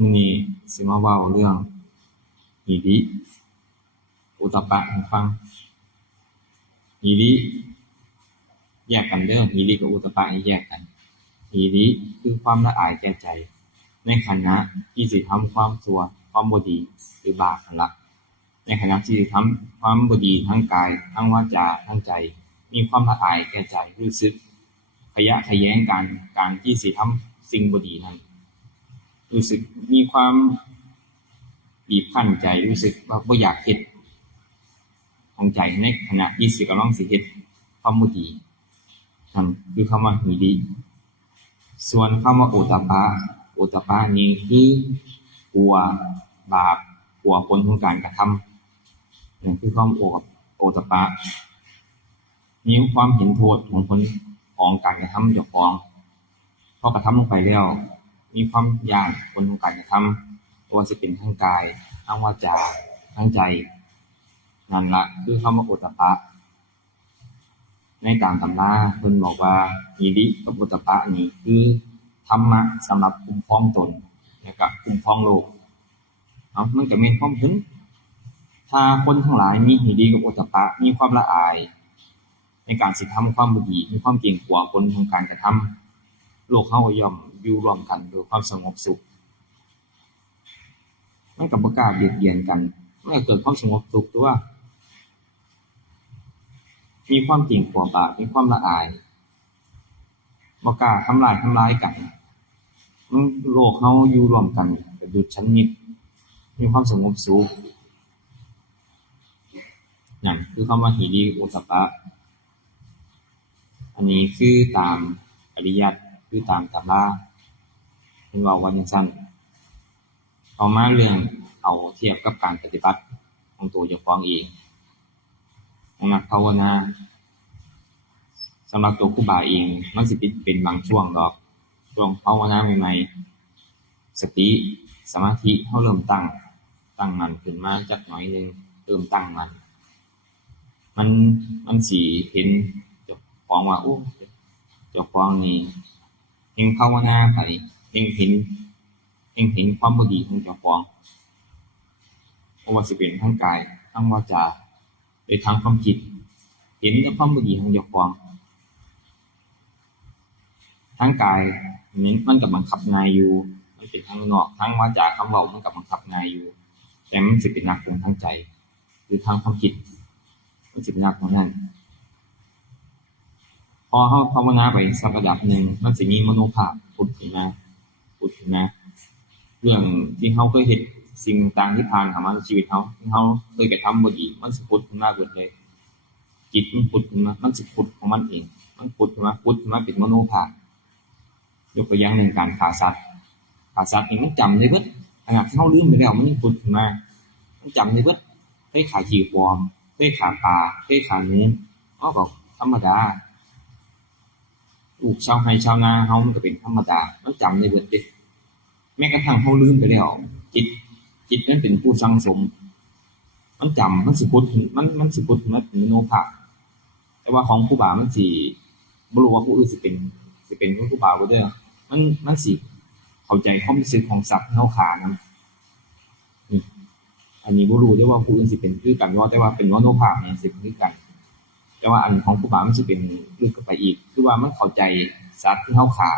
มื้อนี้สิมาเว้าเรื่องหิริโอตตัปปะให้ฟังหิริแยกกันเด้อหิริกับโอตตัปปะนี่แยกกันหิริคือความละอายแก่ใจในขณะที่สิทำความชั่วความบ่ดีหรือบาปนั่นล่ะในขณะที่ทำความบ่ดีทั้งกายทั้งวาจาทั้งใจมีความละอายแก่ใจรู้สึกขยะแขยงการที่สิทำสิ่งบ่ดีนั้นรู้สึกมีความบีบคั้นใจรู้สึกว่าบ่อยากเฮ็ดของใจในขณะที่สิกำลังสิเฮ็ดความบ่ดีนั่นคือคำว่าหิริส่วนคำว่าโอตตัปปะนี่คือกลัวบาปกลัวผลของการกระทำนั่นคือความโอตตัปปะมีความเห็นโทษของผลของการกระทำเจ้าของพอกระทำลงไปแล้วมีความย้านผลของการกระทำบ่ว่าจะเป็นทางกายทางวาจาทางใจนั่นล่ะคือคำว่าโอตตัปปะในตามตำราเพิ่นบอกว่าหิริกับโอตตัปปะนี่คือธรรมะสำหรับคุ้มครองตนและก็คุ้มครองโลกมันก็มีความถึงถ้าคนทั้งหลายมีหิริกับโอตตัปปะมีความละอายในการสิทำความบ่ดีมีความเกรงกลัวผลของการกระทำโลกเฮาย่อมอยู่ร่วมกันโดยความสงบสุขมันก็บ่กล้าเบียดเบียนกันมันก็เกิดความสงบสุขตัวมีความเกรงกลัวบาปมีความละอายบ่กล้าทำร้ายกันโลกเฮาอยู่ร่วมกันก็ดุจฉันมิตรมีความสงบสุขนั่นคือคำว่าหิริโอตตัปปะอันนี้คือตามปริยัติคือตามตำราเพิ่นเว้าว่าจังซั่นต่อมาเรื่องเอาเทียบกับการปฏิบัติของตัวเจ้าของเองนักภาวนาสำหรับตัวครูบาเองมันสิเป็นบางช่วงดอกช่วงภาวนาใหม่ๆสติสมาธิเฮาเริ่มตั้งมั่นขึ้นมาจักหน่อยนึงเริ่มตั้งมั่นมันสิเห็นเจ้าของว่าโอ้เจ้าของนี่เฮ็งภาวนาไปเฮ็งเห็นความบ่ดีของเจ้าของบ่ว่าสิเป็นทางกายทางวาจาหรือทางความคิดเห็นแต่ความบ่ดีของเจ้าของทางกายนี่มันก็บังคับง่ายอยู่มันเป็นทางนอกทางวาจาคำเว้ามันก็บังคับง่ายอยู่แต่มันสิเป็นหนักตรงทางใจหรือทางความคิดมันสิเป็นหนักตรงนั้นพอเฮาภาวนาไปสักระดับหนึ่งมันสิมีมโนภาพผุดขึ้นมาเรื่องที่เฮาเคยเฮ็ดสิ่งต่างๆที่ผ่านเข้ามาในชีวิตเฮาที่เฮาเคยกระทำบ่ดีมันสิผุดขึ้นมาเบิดเลยจิตมันผุดขึ้นมามันสิผุดของมันเองมันผุดขึ้นมาเป็นมโนภาพยกตัวอย่างหนึ่งการฆ่าสัตว์นี่มันจำได้เบิดขนาดที่เฮาลืมไปแล้วมันยังผุดขึ้นมามันจำได้เบิดเคยฆ่าขี้ปลอมเคยฆ่าปลาเคยฆ่าหนูก็ธรรมดาลูกชาวไร่ชาวนาเฮามันก็เป็นธรรมดามันจำได้เบิดเดะแม้กระทั่งเฮาลืมไปแล้วจิตนั้นเป็นผู้สั่งสมมันจำมันสิพุดมันสิพุดมันเป็นมโนภาพแต่ว่าของครูบามันสิบ่รู้ว่าผู้อื่นสิเป็นครูบาบ่เด้อมันสิเข้าใจความรู้สึกของสัตว์ที่เฮาฆ่านำนี่อันนี้บ่รู้เด้อว่าผู้อื่นสิเป็นคือกันบ่แต่ว่าเป็นมโนภาพนี่สิเป็นคือกันแต่ว่าอันของครูบามันสิเป็นลึกเข้าไปอีกคือว่ามันเข้าใจสัตว์ที่เฮาฆ่า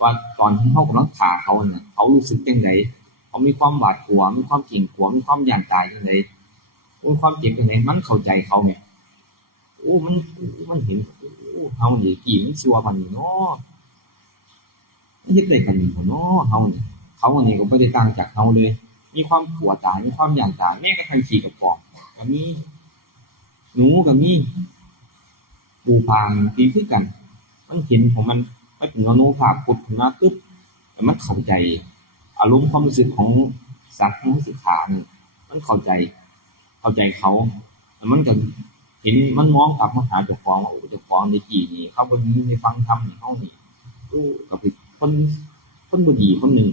ว่าตอนที่เฮากำลังฆ่าเขาเนี่ยเขารู้สึกจังไดเขามีความหวาดกลัวมีความเกรงกลัวมีความย้านตายจังไดมีความเจ็บจังไดมันเข้าใจเขาแหมมันเห็นเฮานี่กี่มันชั่วปานนี้เนาะมันเฮ็ดได้ปานนี้บ่เนาะเฮานี่เขาอันนี้ก็บ่ได้ต่างจากเฮาเลยมีความกลัวตายมีความย้านตายแม้กระทั่งขี้กระปอกก็มีหนูก็มีปูพางที่คือกันมันเห็นของมันเป็นมโนภาพผุดขึ้นมาปึ๊บแล้วมันเข้าใจอารมณ์ความรู้สึกของสัตว์ที่สิฆ่านี่มันเข้าใจเขาแล้วมันก็เห็นมันมองกลับมาหาเจ้าของว่าโอ้เจ้าของได้กี่นี่เขาบ่ดีได้ฟังธรรมนี่เฮานี่โอ้ก็เป็นคนบ่ดีคนหนึ่ง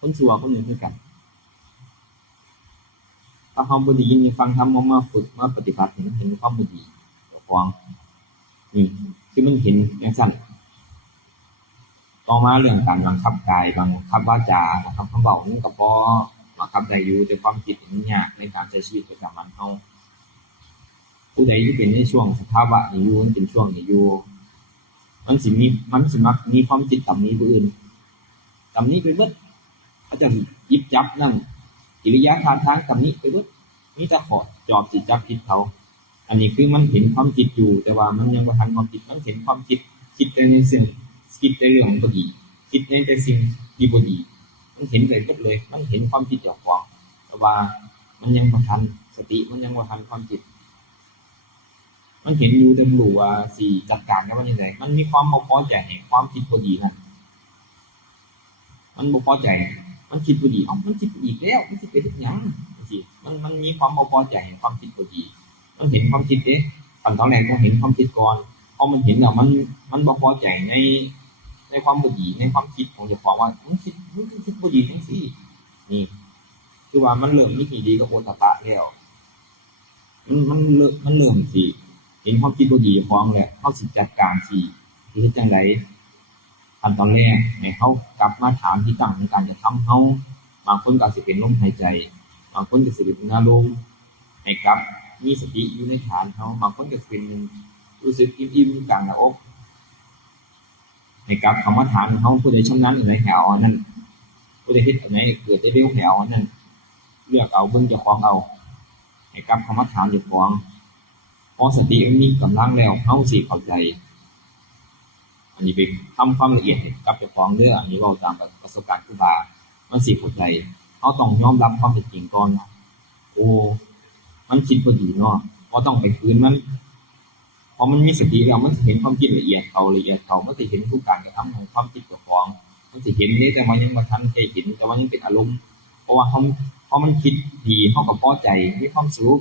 คนชั่วคนหนึ่งคือกันถ้าเฮาบ่ได้ยินได้ฟังธรรมมาฝึกมาปฏิบัตินี่มันเป็นความบ่ดีเจ้าของนี่คือมันเห็นจังซั่น ต่อมาเรื่องการบังคับกายบังคับวาจาบังคับคำเว้ามันก็บ่บังคับได้อยู่แต่ความคิดมันยากในการใช้ชีวิตประจำวันเราผู้ใดที่เป็นในช่วงสภาวะนี้อยู่มันเป็นช่วงนี้อยู่มันสิมักมีความคิดตำหนิผู้อื่นตำหนิไปเบิดเขาจะหยิบจับนั่นกิริยาท่าทางตำหนิไปเบิดมีแต่ขอจอบสิจับผิดเขาอันนี้คือมันเห็นความคิดอยู่แต่ว่ามันยังบ่ทันความคิดมันเห็นความคิดแต่ในสิ่งคิดในเรื่องบ่ดีคิดในแต่สิ่งที่บ่ดีมันเห็นได้เบิดเลยมันเห็นความคิดเจ้าของแต่ว่ามันยังบ่ทันสติมันยังบ่ทันความคิดมันเห็นอยู่แต่บ่รู้ว่าสิจัดการกับมันจั่งใดมันมีความบ่พอใจในความคิดบ่ดีนั่นมันบ่พอใจมันคิดบ่ดีอ้าวมันคิดอีกแล้วมันสิไปเฮ็ดหยังจังซี่มันมีความบ่พอใจในความคิดบ่ดีมันเห็นความคิดเด้ตอนแรกต้องเห็นความคิดก่อนพอมันเห็นแล้วมันบ่พอใจในความบ่ดีในความคิดของเจ้าของว่ามันคิดบ่ดีจังซี่นี่คือว่ามันเริ่มมีที่ดีกับโอตตะแล้วมันเริ่มสิเห็นความคิดบ่ดีเจ้าของแล้วเฮาสิจัดการสิเฮ็ดจั่งใดขั้นตอนแรกให้เฮากลับมาถามที่ตั้งของการกระทำเฮาบางคนก็สิเป็นลมหายใจบางคนก็สิเป็นอารมณ์ให้กลับมีสติอยู่ในฐานเฮาบางคนก็สิเป็นรู้สึกอิ่มๆกลางหน้าอกให้กลับเข้ามาถามเฮาผู้ใดชำนาญอันใดให้เอาอันนั้นผู้ใดเฮ็ดอันไหนเกิดได้เร็วให้เอาอันนั้นเลือกเอาเบิ่งเจ้าของเอาให้กลับเข้ามาถามเจ้าของพอสติมันมีกำลังแล้วเฮาสิเข้าใจอันนี้เป็นทำความละเอียดให้กับเจ้าของเด้ออันนี้เว้าตามประสบการณ์ครูบามันสิเข้าใจเฮาต้องยอมรับความเป็นจริงก่อนโอ้มันคิดบ่ดีเนาะบ่ต้องไปฝืนมันพอมันมีสติแล้วมันสิเห็นความคิดละเอียดเข้ามันสิเห็นทุกการกระทำของความคิดเจ้าของมันสิเห็นนี่แต่ว่ายังบ่ทันได้เห็นแต่ว่ายังเป็นอารมณ์เพราะว่าพอมันคิดดีเฮาก็พอใจมีความสุข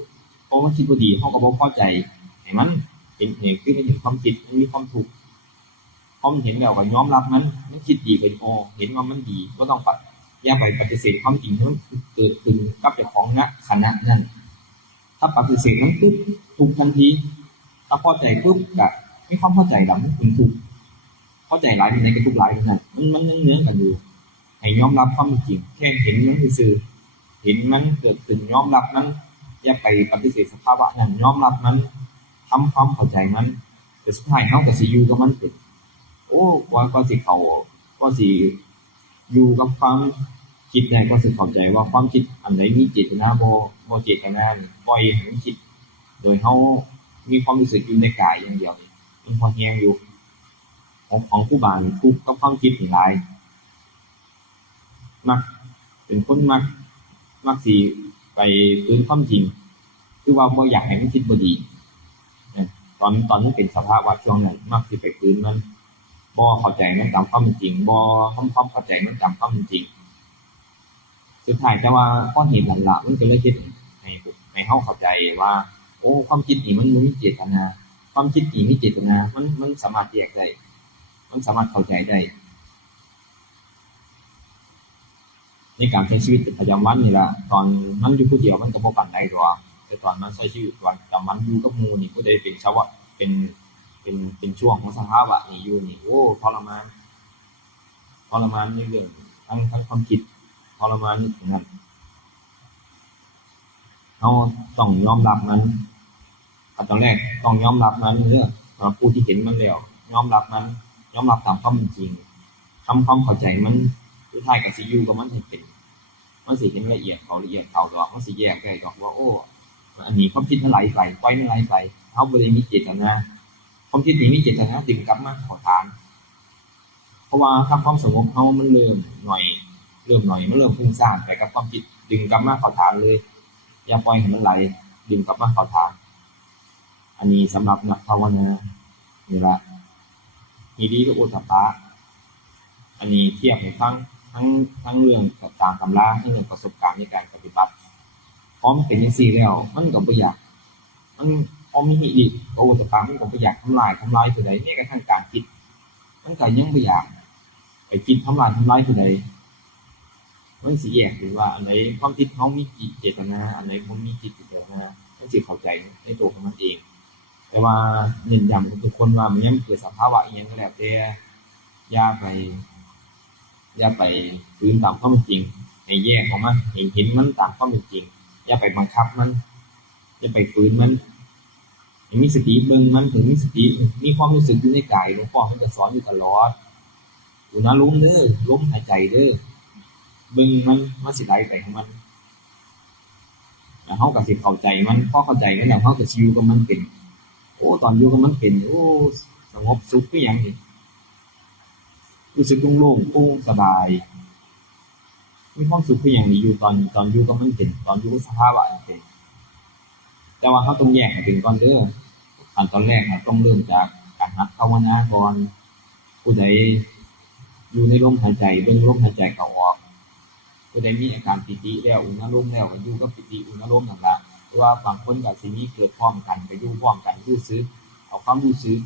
พอมันคิดบ่ดีเฮาก็บ่พอใจให้มันเห็นคือมันเห็นความคิดมันมีความทุกข์พอมันเห็นแล้วก็ยอมรับมันคิดดีก็เห็นว่ามันดีบ่ต้องอย่าไปปฏิเสธความจริงที่มันเกิดขึ้นกับเจ้าของณขณะนั้นถ้าปฏิเสธมันปุ๊บทุกข์ทันทีถ้าพอใจปุ๊บก็มีความพอใจแล้วมันเป็นทุกข์พอใจหลายปานใดก็ทุกข์หลายปานนั้นมันเนื่องกันอยู่ให้ยอมรับความจริงแค่เห็นมันซื่อๆเห็นมันเกิดขึ้นยอมรับมันอย่าไปปฏิเสธสภาวะนั้นยอมรับมันทำความเข้าใจมันแต่สุดท้ายเฮาก็สิอยู่กับมันเป็นโอ้กว่าสิเข้ากว่าสิอยู่กับความคิดได้ก็สิเข้าใจว่าความคิดอันใดมีเจตนาบ่เจตนานี่ปล่อยให้มันคิดโดยเฮามีความรู้สึกอยู่ในกายอย่างเดียวนี่มันพอแรงอยู่ของครูบานี่ทุกข์กับความคิดนี่หลายมักเป็นคนมักสิไปฝืนความจริงคือว่าบ่อยากให้มันคิดบ่ดีตอนมันเป็นสภาวะช่วงนั้นมักสิไปฝืนมันบ่เข้าใจมันตามความเป็นจริงบ่ทำความเข้าใจมันตามความเป็นจริงสุดท้ายแต่ว่าพอเห็นนั่นล่ะมันก็เลยเฮ็ดให้เฮาเข้าใจว่าโอ้ความคิดนี่มันบ่มีเจตนาความคิดนี่มีเจตนามันสามารถแยกได้มันสามารถเข้าใจได้ในการใช้ชีวิตประจำวันนี่ล่ะตอนมันอยู่ผู้เดียวมันก็บ่ปานใดดอกแต่ตอนมันใช้ชีวิตวันประจำวันอยู่กับหมู่นี่ผู้ใดเป็นชาวะเป็นช่วงของสภาวะนี้อยู่นี่โอ้ทรมานในเรื่องทั้งความคิดทรมานนี่ถึงนั้นเราต้องยอมรับมันตอนแรกต้องยอมรับมันเรื่องผู้ที่เห็นมันแล้วยอมรับมันยอมรับตามความเป็นจริงทำความเข้าใจมันสุดท้ายก็สิอยู่กับมันให้เป็นมันสิเห็นละเอียดเข้าดอกมันสิแยกได้ดอกว่าโอ้อันนี้ความคิดมันไหลไปปล่อยมันไหลไปเฮาบ่ได้มีเจตนาความคิดนี่มีเจตนาดึงกลับมาเข้าฐานเพราะว่าถ้าความสงบเฮามันเริ่มหน่อยมันเริ่มฟุ้งซ่านไปกับความคิดดึงกลับมาเข้าฐานเลยอย่าปล่อยให้มันไหลดึงกลับมาเข้าฐานอันนี้สำหรับนักภาวนานี่ล่ะฮีริกับโอตตัปปะอันนี้เทียบให้ฟังทั้งเรื่องกับตามตำราทั้งเรื่องประสบการณ์ในการปฏิบัติพร้อมเป็นจังซี่แล้วมันก็บ่อยากมันพอมีฮีริกับโอตตัปปะมันก็บ่อยากทำลายผู้ใดแม้กระทั่งการคิดมันก็ยังบ่อยากไปคิดทำลายผู้ใดมันสิแยกเป็นว่าอันไหนความคิดเฮามีเจตนาอันไหนบ่มีเจตนามันสิเข้าใจในตัวของมันเองแต่ว่าเน้นย้ำกับทุกคนว่ามันยังเกิดสภาวะอิหยังก็แล้วแต่อย่าไป อย่าไปฝืนตามความเป็นจริงให้แยกออกมาให้เห็นมันตามความเป็นจริงอย่าไปบังคับมันอย่าไปฝืนมันให้มีสติเบิ่งมันถึงมีสติมีความรู้สึกอยู่ในกายหลวงพ่อเพิ่นก็สอนอยู่ตลอดอยู่นะลมเด้อลมหายใจเด้อเบิ่งมันสิไหลไปของมันแล้วเฮาก็สิเข้าใจมันพอเข้าใจมันแล้วเฮาก็สิอยู่กับมันเป็นโอ้ตอนอยู่กับมันเป็นโอ้สงบสุขคือหยังนี่รู้สึกโล่งๆโปร่งสบายมีความสุขคือหยังนี่อยู่ตอนอยู่กับมันเป็นตอนอยู่กับสภาวะนั้นเป็นแต่ว่าเฮาต้องแยกให้เป็นก่อนเด้อขั้นตอนแรกน่ะต้องเริ่มจากการหัดภาวนาก่อนผู้ใดอยู่ในลมหายใจเบิ่งลมหายใจเข้าออกผู้ใดมีอาการปิติแล้วอุณหภูมิแล้วก็อยู่กับปิติอุณหภูมินั่นล่ะหรือว่าบางคนก็สิมีเกิดพร้อมกันก็อยู่พร้อมกันรู้สึกเอาความรู้สึก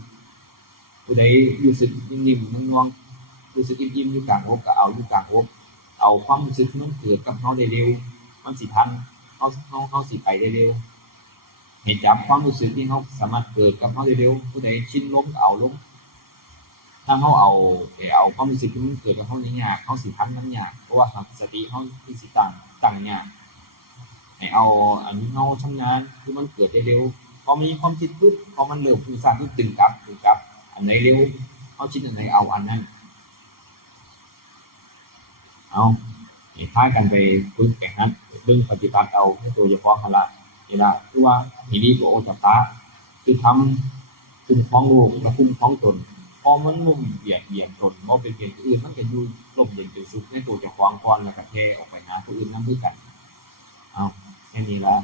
ผู้ใดรู้สึกนิ่มๆน่วงๆรู้สึกอิ่มๆอยู่กลางอกก็เอาอยู่กลางอกเอาความรู้สึกที่มันเกิดกับเฮาได้เร็วมันสิทันเฮาสิไปได้เร็วให้จับความรู้สึกที่เฮาสามารถเกิดกับเฮาได้เร็วผู้ใดชินลมก็เอาลมถ้าเฮาเอาความรู้สึกที่มันเกิดกับเฮายากๆเฮาสิทำมันยากเพราะว่าสติเฮาที่สิตั้งยากให้เอาอันที่เฮาชำนาญคือมันเกิดได้เร็วพอมีความคิดปึ๊บพอมันเริ่มฟุ้งซ่านปึ๊บตึงกลับอันไหนเร็วเฮาคิดอันไหนเอาอันนั้นเอาให้พากันไปฝึกไปหัดเบิ่งปฏิบัติเอาในตัวเจ้าของหั่นล่ะนี่ล่ะคือว่าหิริโอตปะคือทำคุ้มครองโลกและคุ้มครองตนพอมันบ่เบียดเบียนตนบ่เป็นผู้อื่นมันก็อยู่ร่มเย็นเป็นสุขในตัวเจ้าของก่อนแล้วก็แผ่ออกไปหาผู้อื่นนำคือกันเอาแค่นี้ล่ะ